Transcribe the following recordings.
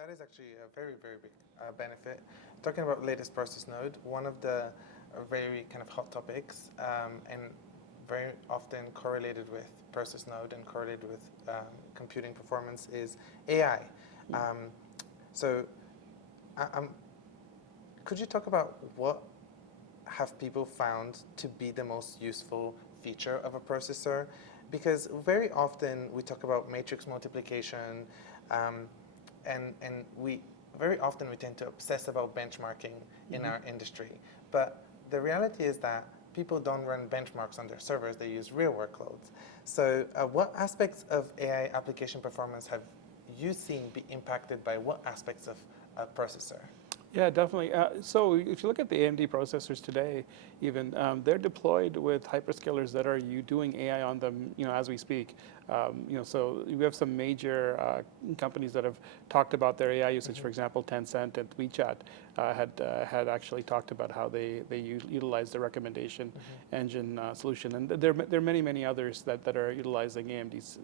that is actually a very, very big benefit. Talking about latest process node, one of the very kind of hot topics and very often correlated with process node and correlated with computing performance is AI. So could you talk about what have people found to be the most useful feature of a processor? Because very often we talk about matrix multiplication, and we very often we tend to obsess about benchmarking in our industry. But the reality is that people don't run benchmarks on their servers, they use real workloads. So what aspects of AI application performance have you seen be impacted by what aspects of a processor? Yeah, definitely. So if you look at the AMD processors today, even they're deployed with hyperscalers that are doing AI on them, as we speak. So we have some major companies that have talked about their AI usage. For example, Tencent and WeChat had actually talked about how they utilize the recommendation engine solution, and there are many others that are utilizing AMD's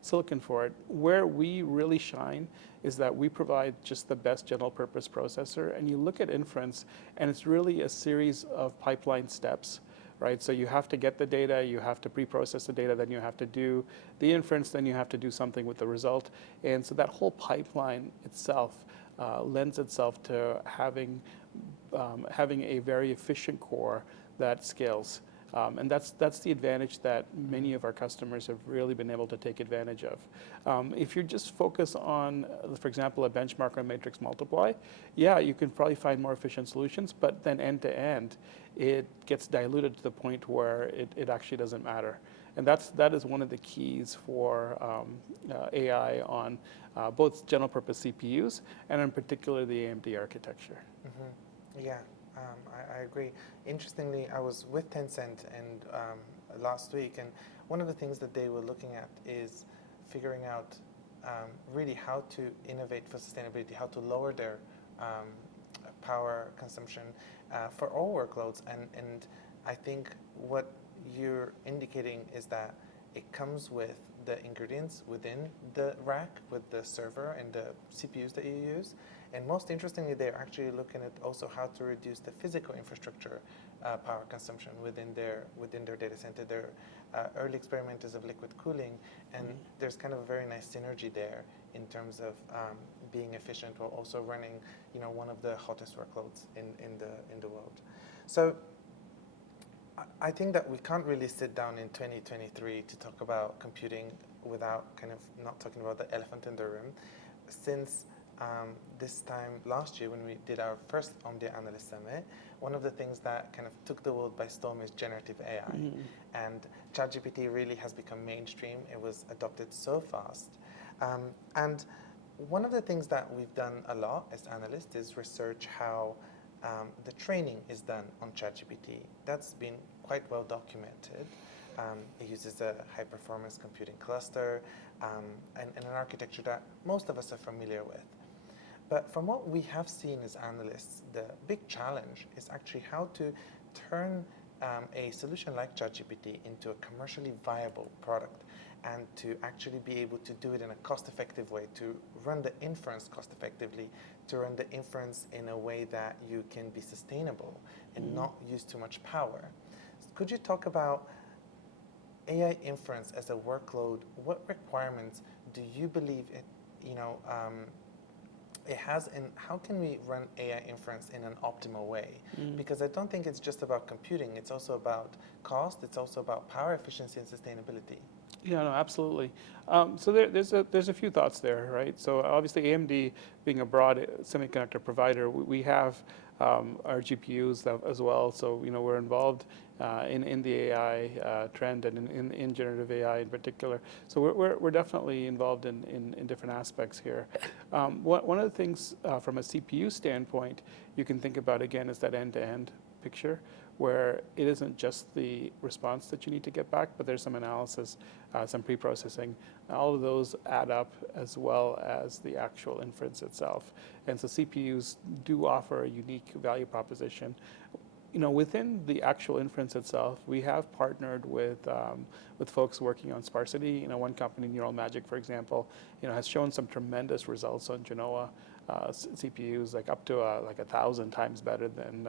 silicon for it. Where we really shine is that we provide just the best general purpose processor, and you look at inference, and it's really a series of pipeline steps, right? So you have to get the data, you have to pre-process the data, then you have to do the inference, then you have to do something with the result. And so that whole pipeline itself lends itself to having a very efficient core that scales. And that's the advantage that many of our customers have really been able to take advantage of. If you just focus on, for example, a benchmark on matrix multiply, yeah, you can probably find more efficient solutions, but then end to end, it gets diluted to the point where it actually doesn't matter. And that is one of the keys for AI on both general purpose CPUs and in particular the AMD architecture. Yeah. I agree. Interestingly, I was with Tencent and last week, and one of the things that they were looking at is figuring out really how to innovate for sustainability, how to lower their power consumption for all workloads. And I think what you're indicating is that it comes with the ingredients within the rack, with the server and the CPUs that you use. And most interestingly, they're actually looking at also how to reduce the physical infrastructure power consumption within their data center. They're early experimenters of liquid cooling, and there's kind of a very nice synergy there in terms of being efficient while also running, one of the hottest workloads in the world. So I think that we can't really sit down in 2023 to talk about computing without kind of not talking about the elephant in the room. Since this time last year when we did our first Omdia Analyst Summit, one of the things that kind of took the world by storm is generative AI. And ChatGPT really has become mainstream. It was adopted so fast. And one of the things that we've done a lot as analysts is research how the training is done on ChatGPT. That's been quite well documented. It uses a high-performance computing cluster and an architecture that most of us are familiar with. But from what we have seen as analysts, the big challenge is actually how to turn a solution like ChatGPT into a commercially viable product and to actually be able to do it in a cost-effective way, to run the inference cost-effectively, to run the inference in a way that you can be sustainable and not use too much power. Could you talk about AI inference as a workload? What requirements do you believe it has, and how can we run AI inference in an optimal way? Because I don't think it's just about computing, it's also about cost, it's also about power efficiency and sustainability. Yeah, no, absolutely. So there's a few thoughts there, right? So obviously AMD being a broad semiconductor provider, we have our GPUs as well. So we're involved in the AI trend and in generative AI in particular. So we're definitely involved in different aspects here. One of the things from a CPU standpoint you can think about again is that end-to-end picture, where it isn't just the response that you need to get back, but there's some analysis, some pre-processing. All of those add up as well as the actual inference itself. And so CPUs do offer a unique value proposition. within the actual inference itself, we have partnered with folks working on sparsity. One company, Neural Magic, for example, has shown some tremendous results on Genoa CPUs, like up to like 1,000 times better than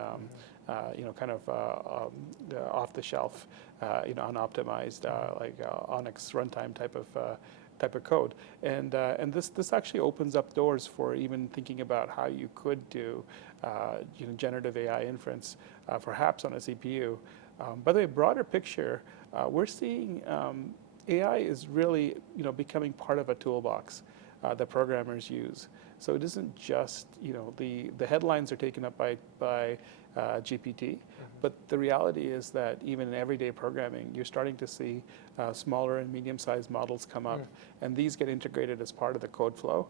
kind of off the shelf, unoptimized like Onyx runtime type of code, and this actually opens up doors for even thinking about how you could do generative AI inference, perhaps on a CPU. By the way, broader picture, we're seeing AI is really becoming part of a toolbox that programmers use. So it isn't just the headlines are taken up by GPT, but the reality is that even in everyday programming, you're starting to see smaller and medium-sized models come up, and these get integrated as part of the code flow,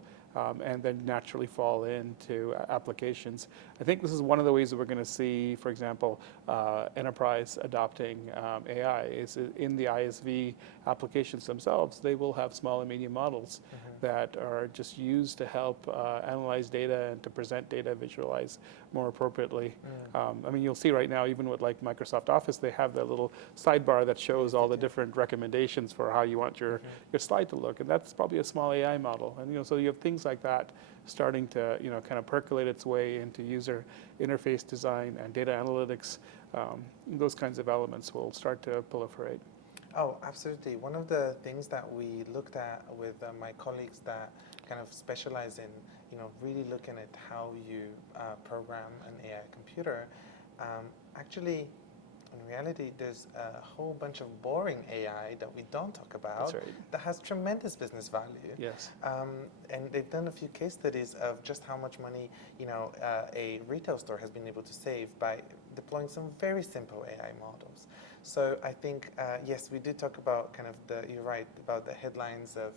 and then naturally fall into applications. I think this is one of the ways that we're going to see, for example, enterprise adopting AI is in the ISV applications themselves. They will have small and medium models that are just used to help analyze data and to present data, visualize more appropriately. I mean, you'll see right now, even with like Microsoft Office, they have that little sidebar that shows all the different recommendations for how you want your slide to look, and that's probably a small AI model. And so you have things like that starting to kind of percolate its way into user interface design and data analytics. Those kinds of elements will start to proliferate. Oh, absolutely. One of the things that we looked at with my colleagues that kind of specialize in, really looking at how you program an AI computer, actually, in reality, there's a whole bunch of boring AI that we don't talk about that has tremendous business value. Yes. And they've done a few case studies of just how much money, a retail store has been able to save by deploying some very simple AI models. So I think, yes, we did talk about kind of you're right, about the headlines of,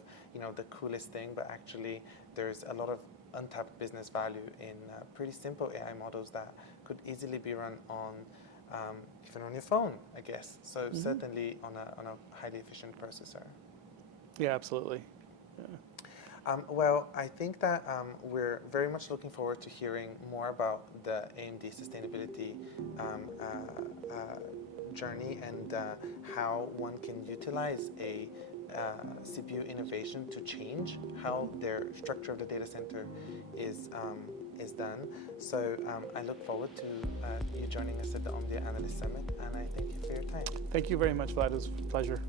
the coolest thing, but actually there's a lot of untapped business value in pretty simple AI models that could easily be run on, even on your phone, I guess. So certainly on a highly efficient processor. Yeah, absolutely. Yeah. Well, I think that we're very much looking forward to hearing more about the AMD sustainability journey and how one can utilize a CPU innovation to change how their structure of the data center is done. So I look forward to you joining us at the Omdia Analyst Summit, and I thank you for your time. Thank you very much, Vlad. It was a pleasure.